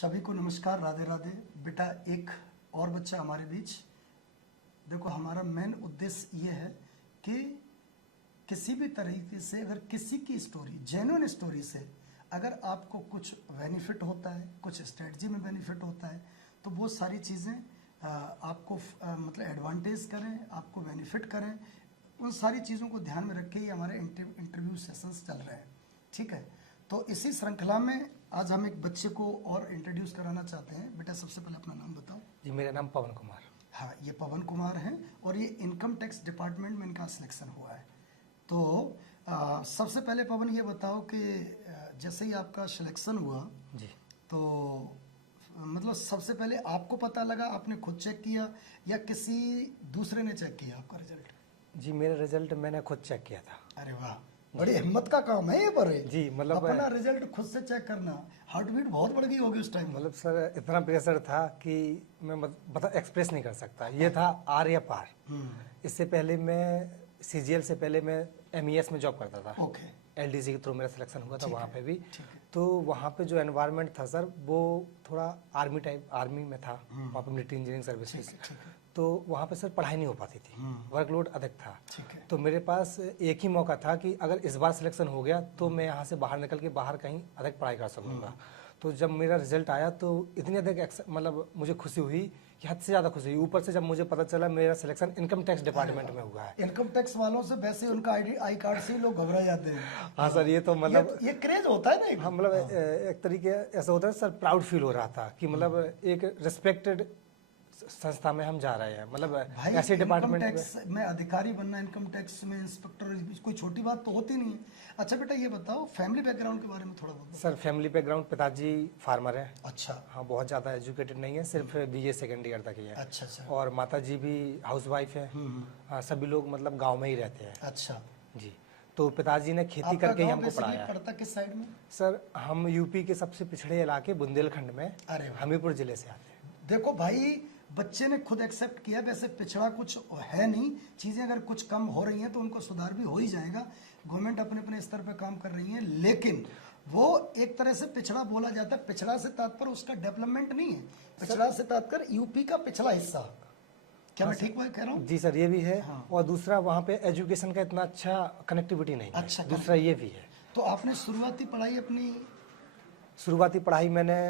सभी को नमस्कार, राधे राधे। बेटा एक और बच्चा हमारे बीच। देखो हमारा मेन उद्देश्य ये है कि किसी भी तरीके से अगर किसी की स्टोरी, जेन्युइन स्टोरी से अगर आपको कुछ बेनिफिट होता है, कुछ स्ट्रेटजी में बेनिफिट होता है, तो वो सारी चीज़ें आपको मतलब एडवांटेज करें, आपको बेनिफिट करें, उन सारी चीज़ों को ध्यान में रख के ही हमारे इंटरव्यू सेशंस चल रहे हैं। ठीक है, तो इसी श्रृंखला में आज हम एक बच्चे को और इंट्रोड्यूस कराना चाहते हैं। बेटा सबसे पहले अपना नाम बताओ। जी, मेरा नाम पवन कुमार। हाँ, ये पवन कुमार हैं और ये इनकम टैक्स डिपार्टमेंट में इनका सिलेक्शन हुआ है। तो सबसे पहले पवन ये बताओ कि जैसे ही आपका सिलेक्शन हुआ जी, तो मतलब सबसे पहले आपको पता लगा, आपने खुद चेक किया या किसी दूसरे ने चेक किया आपका रिजल्ट? जी, मेरा रिजल्ट मैंने खुद चेक किया था। अरे वाह, बड़ी हिम्मत का काम है ये पर। जी, मतलब अपना रिजल्ट खुद से चेक करना, हार्ट बीट बहुत बढ़ गई होगी उस टाइम। मतलब सर इतना प्रेशर था कि मैं बता एक्सप्रेस नहीं कर सकता। ये था आर या पार। इससे पहले मैं सीजीएल से पहले मैं एमईएस में जॉब करता था। ओके, एलडीसी के थ्रू मेरा सिलेक्शन हुआ था वहाँ पे भी। ठीक है। तो वहाँ पे जो एनवायरनमेंट था सर वो थोड़ा आर्मी टाइप, आर्मी में था वहाँ पे मिलिट्री इंजीनियरिंग सर्विसेज। तो वहाँ पे सर पढ़ाई नहीं हो पाती थी, वर्कलोड अधिक था। ठीक है। तो मेरे पास एक ही मौका था कि अगर इस बार सिलेक्शन हो गया तो मैं यहाँ से बाहर निकल के बाहर कहीं अधिक पढ़ाई कर सकूँगा। तो जब मेरा रिजल्ट आया तो इतनी अधिक मतलब मुझे खुशी हुई कि हद से ज़्यादा खुशी हुई। ऊपर से जब मुझे पता चला मेरा सिलेक्शन इनकम टैक्स डिपार्टमेंट में हुआ है। इनकम टैक्स वालों से वैसे उनका आई कार्ड से ही लोग घबरा जाते हैं। हाँ सर, ये तो मतलब ये क्रेज होता है ना। हाँ, मतलब एक तरीके ऐसा होता है सर, प्राउड फील हो रहा था कि मतलब एक रिस्पेक्टेड संस्था में हम जा रहे हैं। मतलब भाई ऐसे इनकम डिपार्टमेंट टैक्स में अधिकारी बनना, इनकम टैक्स में इंस्पेक्टर, कोई छोटी बात तो होती नहीं है। अच्छा बेटा ये बताओ फैमिली बैकग्राउंड के बारे में थोड़ा बहुत। सर फैमिली बैकग्राउंड, पिताजी फार्मर है। अच्छा, हाँ, बहुत ज़्यादा एजुकेटेड नहीं है, सिर्फ बीए सेकेंड ईयर तक ही है। अच्छा अच्छा। और माता जी भी हाउस वाइफ है। हाँ, सभी लोग मतलब गांव में ही रहते हैं। अच्छा, जी, तो पिताजी ने खेती आपका करके ही गाँव हमको basically पढ़ाया है। पड़ता किस साइड में? सर हम यूपी के सबसे पिछड़े इलाके बुंदेलखंड में अरे वाह। हमीरपुर जिले से आते हैं। देखो भाई, बच्चे ने खुद एक्सेप्ट किया, वैसे पिछड़ा कुछ है नहीं, चीज़ें अगर कुछ कम हो रही हैं तो उनको सुधार भी हो ही जाएगा। गवर्नमेंट अपने अपने स्तर पर काम कर रही है, लेकिन वो एक तरह से पिछड़ा बोला जाता है। पिछड़ा से तात्पर्य उसका डेवलपमेंट नहीं है, पिछड़ा से तात्पर्य यूपी का पिछला हिस्सा। क्या मैं ठीक कह रहा हूँ? जी सर, ये भी है। हाँ। और दूसरा वहाँ पे एजुकेशन का इतना अच्छा कनेक्टिविटी नहीं है। अच्छा, दूसरा ये भी है। तो आपने शुरुआती पढ़ाई अपनी? शुरुआती पढ़ाई मैंने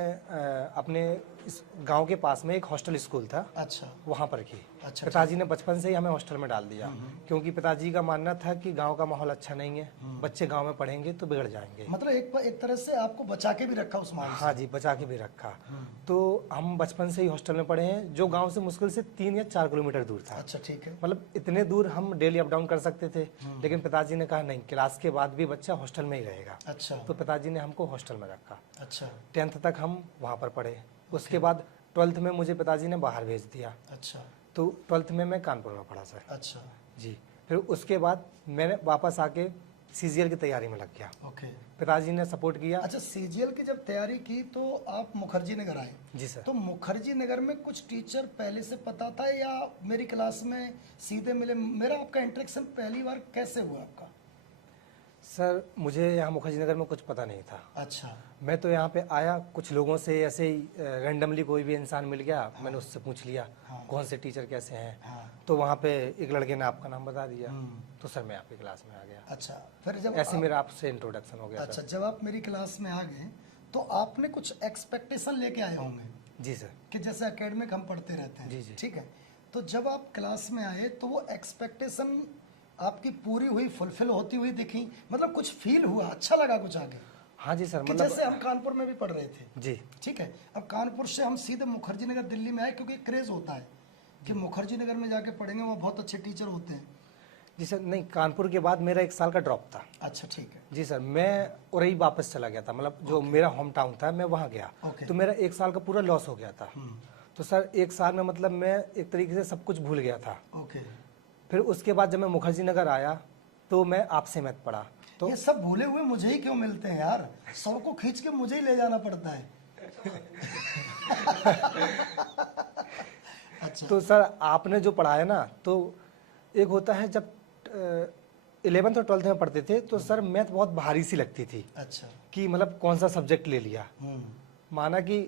अपने इस गांव के पास में एक हॉस्टल स्कूल था, अच्छा वहाँ पर की। अच्छा। पिताजी ने बचपन से ही हमें हॉस्टल में डाल दिया, क्योंकि पिताजी का मानना था कि गांव का माहौल अच्छा नहीं है, बच्चे गांव में पढ़ेंगे तो बिगड़ जाएंगे। मतलब एक तरह से आपको बचा के भी रखा उस माहौल से। हाँ जी, बचा के भी रखा। तो हम बचपन से ही हॉस्टल में पढ़े हैं, जो गाँव से मुश्किल से 3 या 4 किलोमीटर दूर था। अच्छा, ठीक है। मतलब इतने दूर हम डेली अप डाउन कर सकते थे, लेकिन पिताजी ने कहा नहीं, क्लास के बाद भी बच्चा हॉस्टल में ही रहेगा। अच्छा तो पिताजी ने हमको हॉस्टल में रखा। अच्छा 10th तक हम वहाँ पर पढ़े। उसके बाद 12th में मुझे पिताजी ने बाहर भेज दिया। अच्छा तो 12th में मैं कानपुर में पढ़ा सर। अच्छा। जी, फिर उसके बाद मैंने वापस आके सीजीएल की तैयारी में लग गया। ओके। पिताजी ने सपोर्ट किया। अच्छा, सीजीएल की जब तैयारी की तो आप मुखर्जी नगर आए? जी सर। तो मुखर्जी नगर में कुछ टीचर पहले से पता था या मेरी क्लास में सीधे मिले? मेरा आपका इंटरेक्शन पहली बार कैसे हुआ आपका? सर मुझे यहाँ मुखर्जी नगर में कुछ पता नहीं था। अच्छा। मैं तो यहाँ पे आया, कुछ लोगों से ऐसे ही रैंडमली कोई भी इंसान मिल गया, मैंने उससे पूछ लिया कौन से टीचर कैसे हैं। तो वहाँ पे एक लड़के ने आपका नाम बता दिया, तो सर मैं आपकी क्लास में आ गया। अच्छा, फिर जब ऐसे मेरा आपसे इंट्रोडक्शन हो गया। अच्छा, जब आप मेरी क्लास में आ गए तो आपने कुछ एक्सपेक्टेशन लेके आए होंगे? जी सर। कि जैसे एकेडमिक हम पढ़ते रहते हैं। जी जी। ठीक है, तो जब आप क्लास में आए तो वो एक्सपेक्टेशन आपकी पूरी हुई, फुलफिल होती हुई दिखी? मतलब कुछ फील हुआ, अच्छा लगा कुछ आगे? हाँ जी सर, कि मतलब जैसे हम कानपुर में भी पढ़ रहे थे। जी। ठीक है, अब कानपुर से हम सीधे मुखर्जी नगर दिल्ली में आए, क्योंकि क्रेज होता है कि मुखर्जी नगर में जाके पढ़ेंगे, वो बहुत अच्छे टीचर होते हैं। जी सर, नहीं, कानपुर के बाद मेरा 1 साल का ड्रॉप था। अच्छा, ठीक है। जी सर, मैं उरई वापस चला गया था, मतलब जो मेरा होम टाउन था मैं वहाँ गया। तो मेरा 1 साल का पूरा लॉस हो गया था। तो सर 1 साल में मतलब मैं एक तरीके से सब कुछ भूल गया था। ओके। फिर उसके बाद जब मैं मुखर्जी नगर आया तो मैं आपसे मैथ पढ़ा। तो ये सब भूले हुए मुझे ही क्यों मिलते हैं यार? सबको खींच के मुझे ही ले जाना पड़ता है। अच्छा। तो सर आपने जो पढ़ाया ना, तो एक होता है जब 11th और 12th में पढ़ते थे तो सर मैथ बहुत भारी सी लगती थी। अच्छा। कि मतलब कौन सा सब्जेक्ट ले लिया। माना कि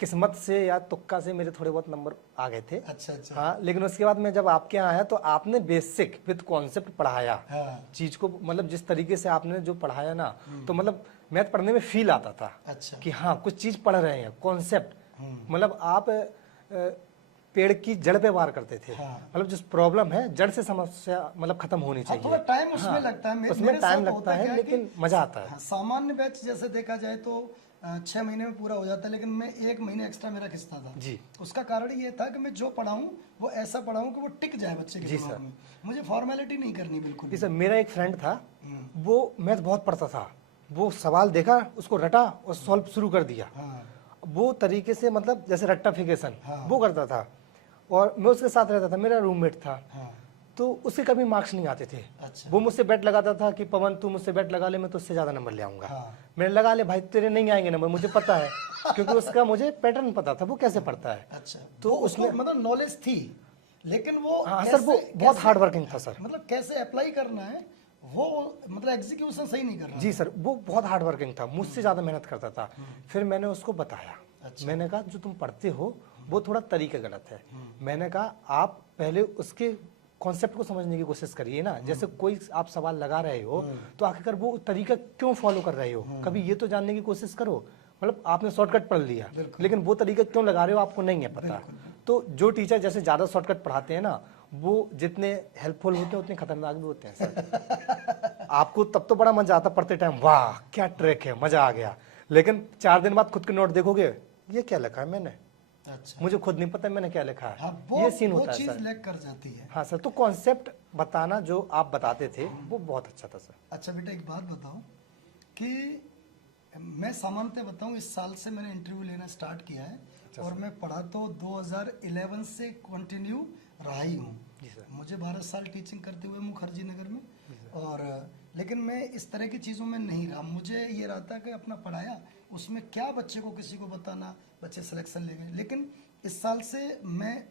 किस्मत से या तुक्का से मेरे थोड़े बहुत नंबर आ गए थे। अच्छा अच्छा। हाँ, लेकिन उसके बाद मैं जब आपके यहाँ आया तो आपने बेसिक विद कॉन्सेप्ट पढ़ाया हाँ। चीज को, मतलब जिस तरीके से आपने जो पढ़ाया ना, तो मतलब मैथ पढ़ने में फील आता था अच्छा। कि हाँ कुछ चीज पढ़ रहे हैं, कॉन्सेप्ट। मतलब आप पेड़ की जड़ पे वार करते थे। हाँ। मतलब जिस प्रॉब्लम है जड़ से समस्या मतलब खत्म होनी चाहिए। थोड़ा टाइम उसमें लगता है, उसमें मेरे टाइम साथ लगता होता है क्या लेकिन कि मजा आता है। हाँ, सामान्य बैच जैसे देखा जाए तो 6 महीने में पूरा हो जाता है, लेकिन मैं 1 महीने एक्स्ट्रा मेरा खिंचता था जी। उसका कारण ये था कि मैं जो पढ़ाऊं वो ऐसा पढ़ाऊं कि वो टिक जाए बच्चे के जी दिमाग सर। में, मुझे फॉर्मेलिटी नहीं करनी बिल्कुल जी भी। सर, मेरा एक फ्रेंड था, वो मैथ बहुत पढ़ता था, वो सवाल देखा उसको रटा और सॉल्व शुरू कर दिया। हाँ वो तरीके से मतलब जैसे रट्टाफिकेशन हाँ। वो करता था, और मैं उसके साथ रहता था, मेरा रूममेट था। हाँ। तो उसके कभी मार्क्स नहीं आते थे। अच्छा। वो मुझसे बेट लगाता था कि पवन तू मुझसे बेट लगा ले, मैं तुझसे ज्यादा नंबर ले आऊंगा। हाँ। मैंने लगा ले भाई, तेरे नहीं आएंगे नंबर, मुझे पता है क्योंकि उसका मुझे पैटर्न पता था वो कैसे पढ़ता है। अच्छा, तो तो उसको मतलब नॉलेज थी, लेकिन वो हाँ सर, वो बहुत हार्ड वर्किंग था सर। मतलब कैसे अप्लाई करना है वो, मतलब एग्जीक्यूशन सही नहीं कर रहा। जी सर, वो बहुत हार्ड वर्किंग था, मुझसे ज़्यादा मेहनत करता था। फिर मैंने उसको बताया। अच्छा। मैंने कहा जो तुम पढ़ते हो वो थोड़ा तरीका गलत है। मैंने कहा आप पहले उसके कॉन्सेप्ट को समझने की कोशिश करिए ना। जैसे कोई आप सवाल लगा रहे हो तो आखिरकार वो तरीका क्यों फॉलो कर रहे हो, कभी ये तो जानने की कोशिश करो। मतलब आपने शॉर्टकट पढ़ लिया लेकिन वो तरीका क्यों लगा रहे हो आपको नहीं है पता। तो जो टीचर जैसे ज़्यादा शॉर्टकट पढ़ाते हैं ना, वो जितने हेल्पफुल होते हैं उतने खतरनाक भी होते हैं सर। आपको तब तो बड़ा मजा आता पढ़ते टाइम, वाह क्या ट्रैक है, मजा आ गया। लेकिन 4 दिन बाद खुद के नोट देखोगे, ये क्या लिखा है मैंने, अच्छा। मुझे खुद नहीं पता मैंने क्या लिखा है। हाँ, ये सीन वो होता है चीज सर। लैग कर जाती है। हाँ सर, तो कॉन्सेप्ट बताना जो आप बताते थे वो बहुत अच्छा था सर। अच्छा बेटा, एक बात बताओ कि मैं सामान्यतः बताऊं, इस साल से मैंने इंटरव्यू लेना स्टार्ट किया है। अच्छा और मैं पढ़ा तो 2011 से कंटिन्यू रहा ही हूँ। जी सर। मुझे 12 साल टीचिंग करते हुए मुखर्जी नगर में, और लेकिन मैं इस तरह की चीज़ों में नहीं रहा। मुझे ये रहता कि अपना पढ़ाया, उसमें क्या बच्चे को किसी को बताना, बच्चे सिलेक्शन लेंगे। लेकिन इस साल से मैं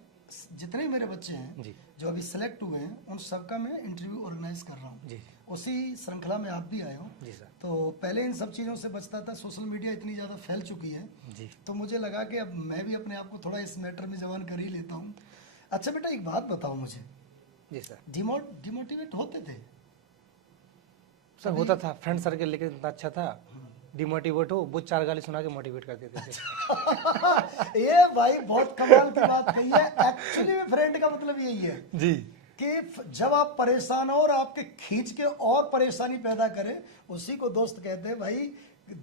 जितने मेरे बच्चे हैं जी। जो अभी सेलेक्ट हुए हैं उन सबका मैं इंटरव्यू ऑर्गेनाइज कर रहा हूँ। जी उसी श्रृंखला में आप भी आए हो। जी सर। तो पहले इन सब चीज़ों से बचता था, सोशल मीडिया इतनी ज़्यादा फैल चुकी है जी। तो मुझे लगा कि अब मैं भी अपने आप को थोड़ा इस मैटर में जवान कर ही लेता हूँ। अच्छा बेटा, एक बात बताओ मुझे, जी सर। डिमोटिवेट होते थे? सर होता था, फ्रेंड सर्कल लेकिन इतना अच्छा था, डिमोटिवेट हो वो 4 गाली सुना के मोटिवेट कर देते थे। ये भाई बहुत कमाल की बात कही है। एक्चुअली में फ्रेंड का मतलब यही है जी, कि जब आप परेशान हो और आपके खींच के और परेशानी पैदा करे, उसी को दोस्त कहते हैं। भाई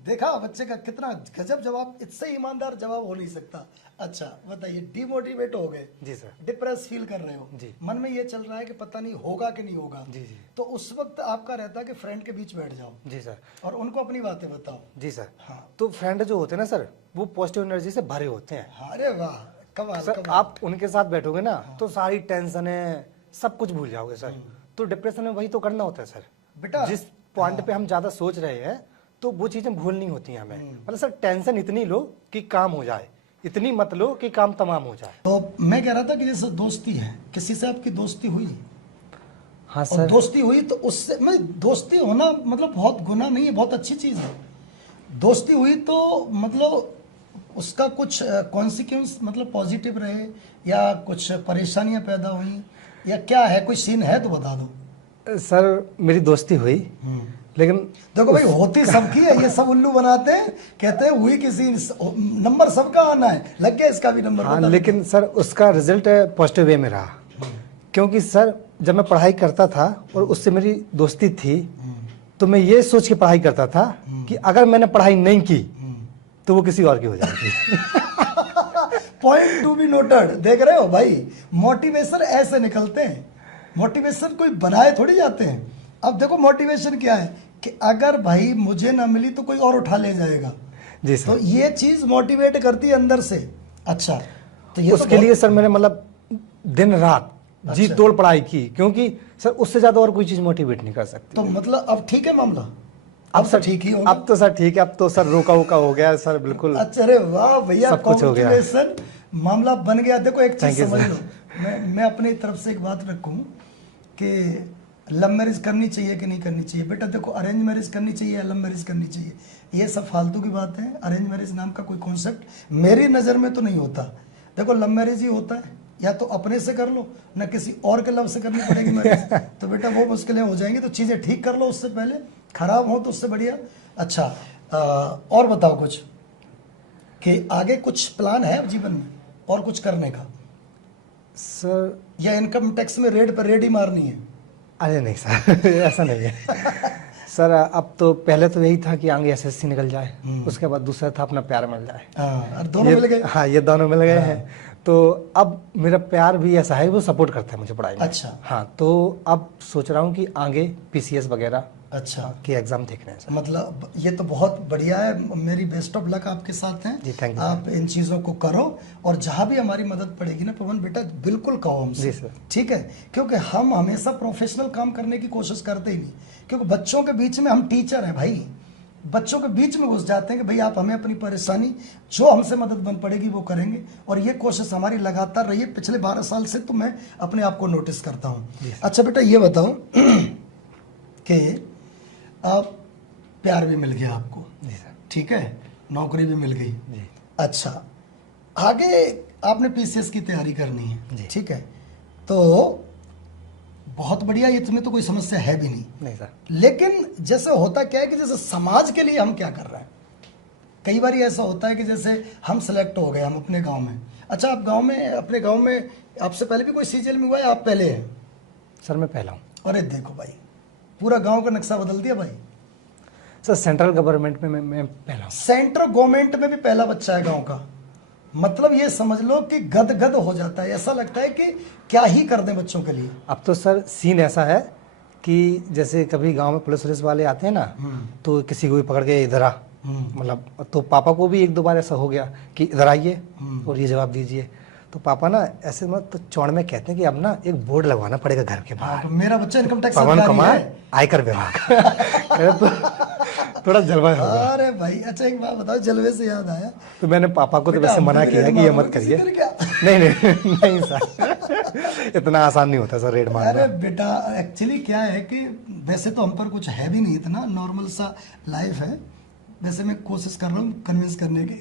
देखा बच्चे का कितना गजब जवाब, इससे ईमानदार जवाब हो नहीं सकता। अच्छा बताइए, डिमोटिवेट हो गए, जी सर। डिप्रेस फील कर रहे हो, जी। मन में ये चल रहा है कि पता नहीं होगा कि नहीं होगा, जी जी। तो उस वक्त आपका रहता है कि फ्रेंड के बीच बैठ जाओ जी सर। और उनको अपनी बातें बताओ। जी सर। हाँ। तो फ्रेंड जो होते हैं ना सर, वो पॉजिटिव एनर्जी से भरे होते हैं। हाँ, अरे वाह, कमाल सर कमाल। आप उनके साथ बैठोगे ना तो सारी टेंशन है सब कुछ भूल जाओगे सर। तो डिप्रेशन में वही तो करना होता है सर। बेटा जिस पॉइंट पे हम ज्यादा सोच रहे हैं तो वो चीजें भूलनी होती हैं हमें। मतलब सर टेंशन इतनी लो कि काम हो जाए, इतनी मत लो कि काम तमाम हो जाए। तो मैं कह रहा था कि जैसे दोस्ती है, किसी से आपकी दोस्ती हुई हाँ और सर। दोस्ती हुई तो उससे मैं, दोस्ती होना मतलब बहुत गुनाह नहीं है, बहुत अच्छी चीज़ है। दोस्ती हुई तो मतलब उसका कुछ कॉन्सिक्वेंस मतलब पॉजिटिव रहे या कुछ परेशानियां पैदा हुई या क्या है, कोई सीन है तो बता दो। सर मेरी दोस्ती हुई लेकिन देखो भाई, होती सबकी है, ये सब उल्लू बनाते हैं, कहते हैं हुई किसी, नंबर सबका आना है, लग गया इसका भी नंबर। हाँ, बता लेकिन सर उसका रिजल्ट पॉजिटिव वे में रहा। क्योंकि सर जब मैं पढ़ाई करता था और उससे मेरी दोस्ती थी तो मैं ये सोच के पढ़ाई करता था कि अगर मैंने पढ़ाई नहीं की तो वो किसी और की हो जाएगी। Point to be noted. देख रहे हो भाई, मोटिवेशन ऐसे निकलते हैं, मोटिवेशन कोई बनाए थोड़ी जाते हैं। अब देखो मोटिवेशन क्या है कि अगर भाई मुझे ना मिली तो कोई और उठा ले जाएगा। जी तो सर। ये चीज मोटिवेट करती है अंदर से। अच्छा, तो ये उसके लिए सर मैंने मतलब दिन रात जी अच्छा। तोड़ पढ़ाई की, क्योंकि सर उससे ज्यादा और कोई चीज मोटिवेट नहीं कर सकती। तो मतलब अब ठीक है मामला, अब सर तो ठीक ही होगा। अब तो सर ठीक है, अब तो सर रोका वोका हो गया सर बिल्कुल। अच्छा, अरे वाह भैया, सब कुछ हो गया। कॉन्ग्रेचुलेशन, मामला बन गया। देखो एक चीज Thank you, समझ sir. लो, मैं अपनी तरफ से एक बात रखूं कि लव मैरिज करनी चाहिए कि नहीं करनी चाहिए? बेटा देखो, अरेंज मैरिज करनी चाहिए या लव मैरिज करनी चाहिए, ये सब फालतू की बात है। अरेंज मैरिज नाम का कोई कॉन्सेप्ट मेरी नज़र में तो नहीं होता। देखो, लव मैरिज ही होता है, या तो अपने से कर लो, ना किसी और के लव से करनी पड़ेगी मैरिज। तो बेटा वो मुश्किलें हो जाएंगी, तो चीज़ें ठीक कर लो उससे पहले, खराब हो तो उससे बढ़िया। अच्छा, और बताओ कुछ, कि आगे कुछ प्लान है अब जीवन में और कुछ करने का, सर या इनकम टैक्स में रेड पर रेड ही मारनी है? अरे नहीं सर ऐसा नहीं है सर। अब तो पहले तो यही था कि आगे एसएससी निकल जाए, उसके बाद दूसरा था अपना प्यार मिल जाए। और दोनों मिल गए? हाँ, ये दोनों मिल गए हैं। तो अब मेरा प्यार भी ऐसा है, वो सपोर्ट करता है मुझे पढ़ाई में। अच्छा। हाँ, तो अब सोच रहा हूँ कि आगे पीसीएस वगैरह अच्छा, के एग्जाम देखने हैं सर। मतलब ये तो बहुत बढ़िया है। मेरी बेस्ट ऑफ लक आपके साथ हैं जी, थैंक यू। आप इन चीज़ों को करो, और जहाँ भी हमारी मदद पड़ेगी ना पवन बेटा, बिल्कुल कहो हमसे। जी सर। ठीक है, क्योंकि हम हमेशा प्रोफेशनल काम करने की कोशिश करते ही नहीं, क्योंकि बच्चों के बीच में हम टीचर हैं भाई, बच्चों के बीच में घुस जाते हैं कि भाई आप हमें अपनी परेशानी, जो हमसे मदद बन पड़ेगी वो करेंगे। और ये कोशिश हमारी लगातार रही है पिछले 12 साल से, तो मैं अपने आप को नोटिस करता हूँ। अच्छा बेटा, ये बताओ कि अब प्यार भी मिल गया आपको, ठीक है, नौकरी भी मिल गई। अच्छा, आगे आपने पीसीएस की तैयारी करनी है, ठीक है, तो बहुत बढ़िया, इसमें तो कोई समस्या है भी नहीं सर। लेकिन जैसे होता क्या है कि जैसे समाज के लिए हम क्या कर रहे हैं, कई बार ऐसा होता है कि जैसे हम सेलेक्ट हो गए, हम अपने गांव में। अच्छा, आप गांव में, अपने गांव में आपसे पहले भी कोई सीजीएल में हुआ है, आप पहले हैं? सर मैं पहला हूँ। अरे देखो भाई, पूरा गांव का नक्शा बदल दिया भाई। सर सेंट्रल गवर्नमेंट में मैं पहला हूँ। सेंट्रल गवर्नमेंट में भी पहला बच्चा है गांव का, मतलब ये समझ लो कि गद गद हो जाता है, ऐसा लगता है कि क्या ही कर दें बच्चों के लिए। अब तो सर सीन ऐसा है कि जैसे कभी गांव में पुलिस वाले आते हैं ना, तो किसी को भी पकड़ के इधर आ, मतलब, तो पापा को भी 1-2 बार ऐसा हो गया कि इधर आइए और ये जवाब दीजिए। तो पापा ना ऐसे मत, तो चौड़ में कहते हैं कि अब ना एक बोर्ड लगवाना पड़ेगा घर के बाहर, तो मेरा बच्चा इनकम टैक्स पवन अधिकारी कुमार है। आयकर विभाग तो थोड़ा जलवा हो गया। अरे भाई, अच्छा एक बात बताओ, जलवे से याद आया, तो मैंने पापा को तो बेटा, वैसे मना हम तो किया रेड कि ये मारो मत किसी करिए। तरह क्या? नहीं नहीं सर इतना आसान नहीं होता सर रेड मारना। अरे बेटा, एक्चुअली क्या है कि वैसे तो हम पर कुछ है भी नहीं, इतना नॉर्मल सा लाइफ है। वैसे मैं कोशिश कर रहा हूँ कन्विंस करने की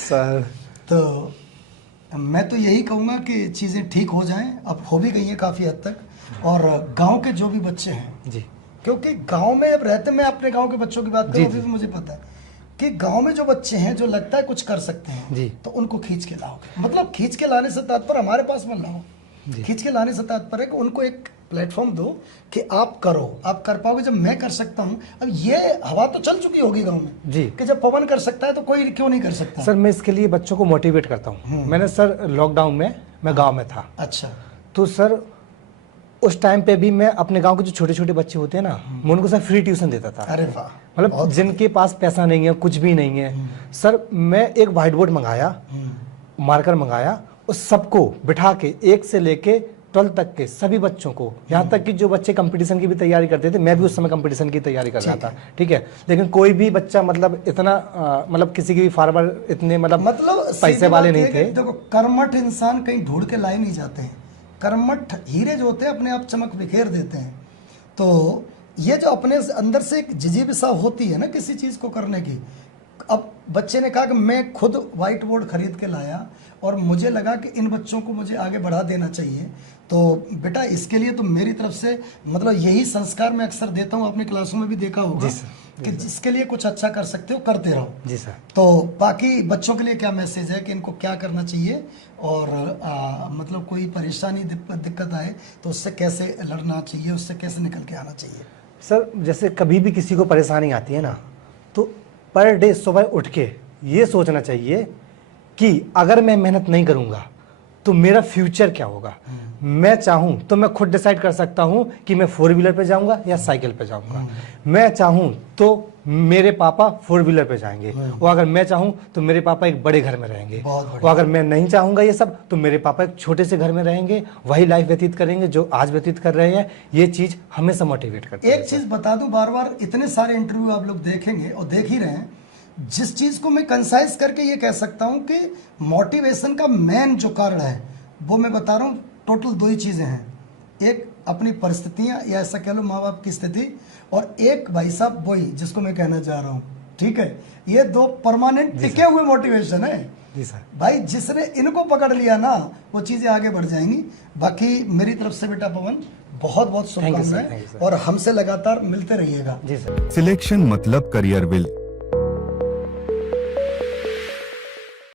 सर तो मैं तो यही कहूँगा कि चीज़ें ठीक हो जाएं, अब हो भी गई हैं काफ़ी हद तक। और गांव के जो भी बच्चे हैं जी, क्योंकि गांव में अब रहते, मैं अपने गांव के बच्चों की बात करूँ, अभी भी मुझे पता है कि गांव में जो बच्चे हैं जो लगता है कुछ कर सकते हैं जी, तो उनको खींच के लाओ। मतलब खींच के लाने से तात्पर्य हमारे पास मत लाओ, खींच के लाने से तात्पर्य कि उनको एक प्लेटफॉर्म दो कि आप करो, आप कर पाओगे जब मैं कर सकता हूँ। अब ये हवा तो चल चुकी होगी गांव में जी, कि जब पवन कर सकता है तो कोई क्यों नहीं कर सकता। सर मैं इसके लिए बच्चों को मोटिवेट करता हूँ। मैंने सर लॉकडाउन में मैं गांव में था। अच्छा, तो सर उस टाइम पे भी मैं अपने गांव के जो छोटे छोटे बच्चे होते हैं ना, मैं उनको सर फ्री ट्यूशन देता था। अरे वाह, मतलब जिनके पास पैसा नहीं है, कुछ भी नहीं है, सर मैं एक व्हाइट बोर्ड मंगाया, मार्कर मंगाया, उस सबको बिठा के 1 से लेके 12 तक के सभी बच्चों को, यहाँ तक कि जो बच्चे कंपटीशन की भी तैयारी करते थे, मैं भी उस समय कंपटीशन की तैयारी कर रहा था, ठीक है, लेकिन कोई भी बच्चा मतलब इतना मतलब किसी की भी फार्मर इतने मतलब पैसे वाले नहीं थे। देखो, कर्मठ इंसान कहीं ढूंढ के लाए नहीं जाते हैं, कर्मठ हीरे जो होते हैं अपने आप चमक बिखेर देते हैं। तो ये जो अपने अंदर से एक जिजीविसा होती है ना किसी चीज़ को करने की। अब बच्चे ने कहा कि मैं खुद व्हाइट बोर्ड खरीद के लाया और मुझे लगा कि इन बच्चों को मुझे आगे बढ़ा देना चाहिए। तो बेटा इसके लिए तो मेरी तरफ से मतलब यही संस्कार मैं अक्सर देता हूँ, अपनी क्लासों में भी देखा होगा कि जिसके लिए कुछ अच्छा कर सकते हो करते रहो। जी सर। तो बाकी बच्चों के लिए क्या मैसेज है कि इनको क्या करना चाहिए, और मतलब कोई परेशानी दिक्कत आए तो उससे कैसे लड़ना चाहिए, उससे कैसे निकल के आना चाहिए? सर जैसे कभी भी किसी को परेशानी आती है ना, तो पर डे सुबह उठ के ये सोचना चाहिए कि अगर मैं मेहनत नहीं करूँगा तो मेरा फ्यूचर क्या होगा। मैं चाहूँ तो मैं खुद डिसाइड कर सकता हूँ कि मैं 4 व्हीलर पे जाऊँगा या साइकिल पे जाऊँगा। मैं चाहूँ तो मेरे पापा 4 व्हीलर पे जाएंगे, और अगर मैं चाहूँ तो मेरे पापा एक बड़े घर में रहेंगे, और अगर मैं नहीं चाहूँगा ये सब तो मेरे पापा एक छोटे से घर में रहेंगे, वही लाइफ व्यतीत करेंगे जो आज व्यतीत कर रहे हैं। ये चीज़ हमेशा मोटिवेट करती है। एक चीज़ बता दूँ, बार बार इतने सारे इंटरव्यू आप लोग देखेंगे और देख ही रहे हैं, जिस चीज़ को मैं कंसाइज करके ये कह सकता हूँ कि मोटिवेशन का मेन जो कारण है वो मैं बता रहा हूँ, टोटल 2 ही चीज़ें हैं। एक अपनी परिस्थितियां या ऐसा कह लो माँ बाप की स्थिति, और एक भाई साहब वही जिसको मैं कहना चाह रहा हूँ, ठीक है, ये दो परमानेंट टिके हुए मोटिवेशन है जी सर। भाई। जिसने इनको पकड़ लिया ना वो चीजें आगे बढ़ जाएंगी। बाकी मेरी तरफ से बेटा पवन बहुत बहुत Thank you, sir. शुभकामनाएं, और हमसे लगातार मिलते रहिएगा। जी सर। सिलेक्शन मतलब करियर विल।